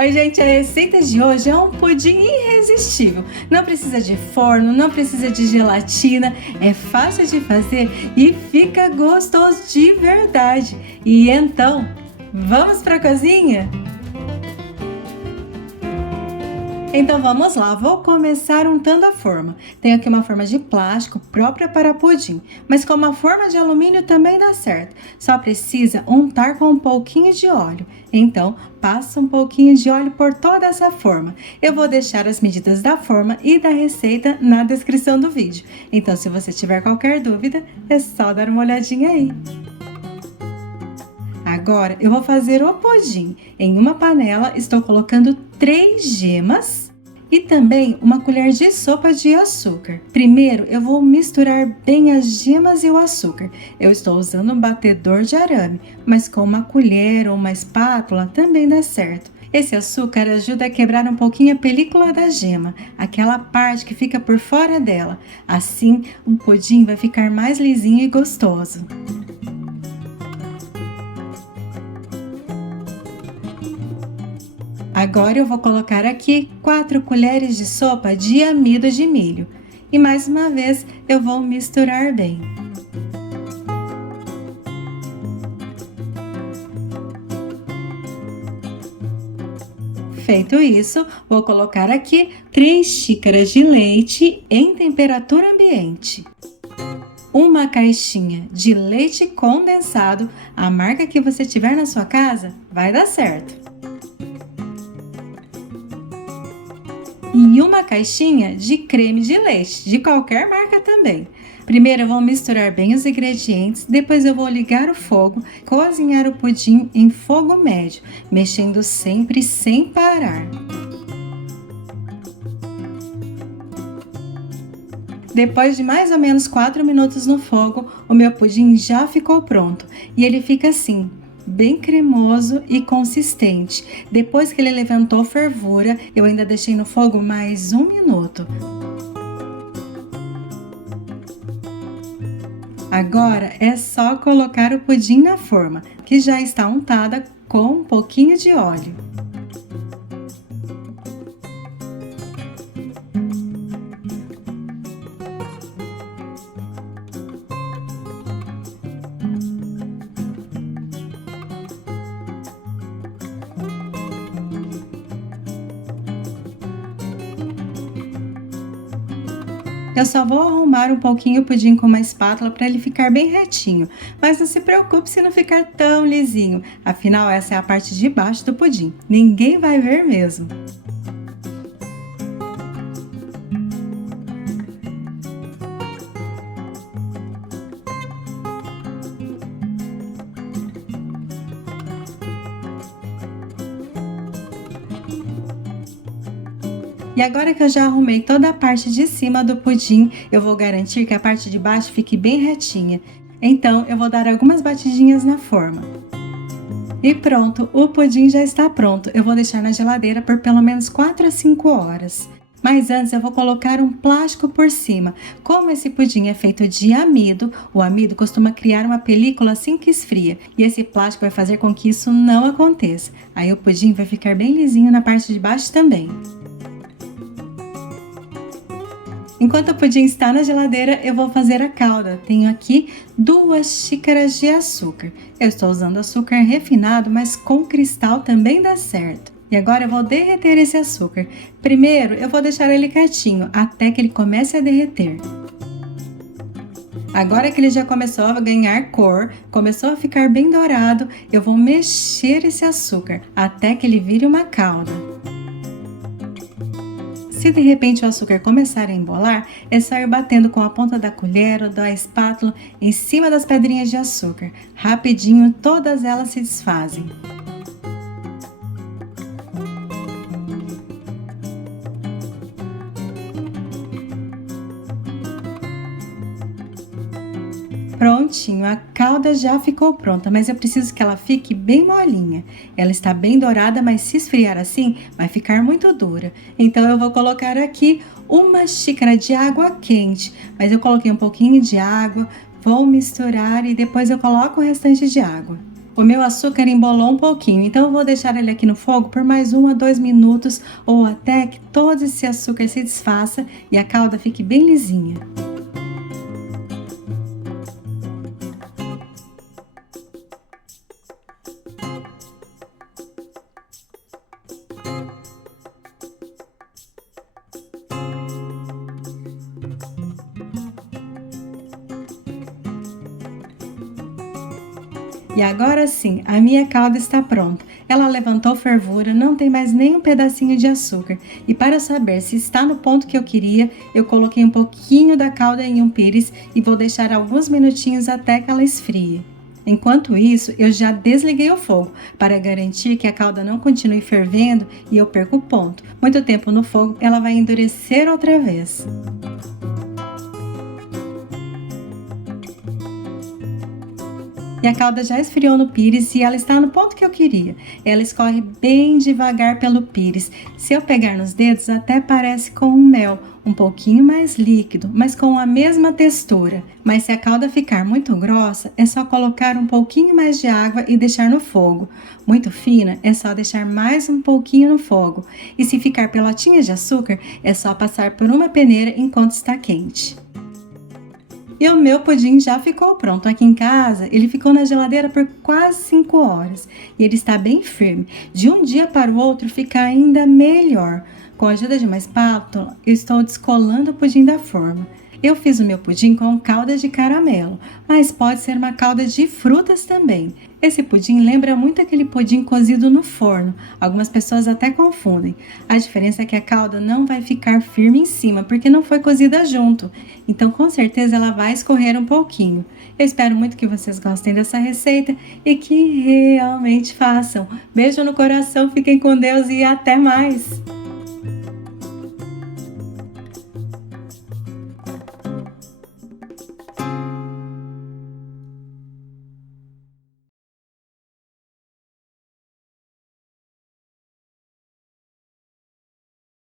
Oi, gente, a receita de hoje é um pudim irresistível. Não precisa de forno, não precisa de gelatina, é fácil de fazer e fica gostoso de verdade. E então, vamos para a cozinha? Então vamos lá, vou começar untando a forma. Tenho aqui uma forma de plástico própria para pudim, mas com uma forma de alumínio também dá certo. Só precisa untar com um pouquinho de óleo. Então, passa um pouquinho de óleo por toda essa forma. Eu vou deixar as medidas da forma e da receita na descrição do vídeo. Então, se você tiver qualquer dúvida, é só dar uma olhadinha aí. Agora eu vou fazer o pudim. Em uma panela estou colocando 3 gemas e também uma colher de sopa de açúcar. Primeiro eu vou misturar bem as gemas e o açúcar. Eu estou usando um batedor de arame, mas com uma colher ou uma espátula também dá certo. Esse açúcar ajuda a quebrar um pouquinho a película da gema, aquela parte que fica por fora dela. Assim o pudim vai ficar mais lisinho e gostoso. Agora eu vou colocar aqui 4 colheres de sopa de amido de milho. E mais uma vez eu vou misturar bem. Feito isso, vou colocar aqui 3 xícaras de leite em temperatura ambiente. Uma caixinha de leite condensado, a marca que você tiver na sua casa, vai dar certo. E uma caixinha de creme de leite, de qualquer marca também. Primeiro eu vou misturar bem os ingredientes, depois eu vou ligar o fogo, cozinhar o pudim em fogo médio, mexendo sempre sem parar. Depois de mais ou menos 4 minutos no fogo, o meu pudim já ficou pronto e ele fica assim, bem cremoso e consistente. Depois que ele levantou fervura, eu ainda deixei no fogo mais 1 minuto. Agora é só colocar o pudim na forma, que já está untada com um pouquinho de óleo. Eu só vou arrumar um pouquinho o pudim com uma espátula para ele ficar bem retinho, mas não se preocupe se não ficar tão lisinho, afinal essa é a parte de baixo do pudim, ninguém vai ver mesmo. E agora que eu já arrumei toda a parte de cima do pudim, eu vou garantir que a parte de baixo fique bem retinha. Então, eu vou dar algumas batidinhas na forma. E pronto, o pudim já está pronto. Eu vou deixar na geladeira por pelo menos 4 a 5 horas. Mas antes eu vou colocar um plástico por cima. Como esse pudim é feito de amido, o amido costuma criar uma película assim que esfria. E esse plástico vai fazer com que isso não aconteça. Aí o pudim vai ficar bem lisinho na parte de baixo também. Enquanto o pudim está na geladeira, eu vou fazer a calda. Tenho aqui 2 xícaras de açúcar. Eu estou usando açúcar refinado, mas com cristal também dá certo. E agora eu vou derreter esse açúcar. Primeiro, eu vou deixar ele quietinho, até que ele comece a derreter. Agora que ele já começou a ganhar cor, começou a ficar bem dourado, eu vou mexer esse açúcar, até que ele vire uma calda. Se de repente o açúcar começar a embolar, é só ir batendo com a ponta da colher ou da espátula em cima das pedrinhas de açúcar. Rapidinho, todas elas se desfazem. Prontinho, a calda já ficou pronta, mas eu preciso que ela fique bem molinha. Ela está bem dourada, mas se esfriar assim, vai ficar muito dura. Então eu vou colocar aqui 1 xícara de água quente, mas eu coloquei um pouquinho de água, vou misturar e depois eu coloco o restante de água. O meu açúcar embolou um pouquinho, então eu vou deixar ele aqui no fogo por mais 1 a 2 minutos ou até que todo esse açúcar se desfaça e a calda fique bem lisinha. E agora sim, a minha calda está pronta. Ela levantou fervura, não tem mais nem um pedacinho de açúcar. E para saber se está no ponto que eu queria, eu coloquei um pouquinho da calda em um pires e vou deixar alguns minutinhos até que ela esfrie. Enquanto isso, eu já desliguei o fogo para garantir que a calda não continue fervendo e eu perco o ponto. Muito tempo no fogo, ela vai endurecer outra vez. E a calda já esfriou no pires e ela está no ponto que eu queria. Ela escorre bem devagar pelo pires. Se eu pegar nos dedos, até parece com um mel, um pouquinho mais líquido, mas com a mesma textura. Mas se a calda ficar muito grossa, é só colocar um pouquinho mais de água e deixar no fogo. Muito fina, é só deixar mais um pouquinho no fogo. E se ficar pelotinhas de açúcar, é só passar por uma peneira enquanto está quente. E o meu pudim já ficou pronto. Aqui em casa, ele ficou na geladeira por quase 5 horas. E ele está bem firme. De um dia para o outro fica ainda melhor. Com a ajuda de uma espátula, eu estou descolando o pudim da forma. Eu fiz o meu pudim com calda de caramelo, mas pode ser uma calda de frutas também. Esse pudim lembra muito aquele pudim cozido no forno. Algumas pessoas até confundem. A diferença é que a calda não vai ficar firme em cima, porque não foi cozida junto. Então, com certeza, ela vai escorrer um pouquinho. Eu espero muito que vocês gostem dessa receita e que realmente façam. Beijo no coração, fiquem com Deus e até mais!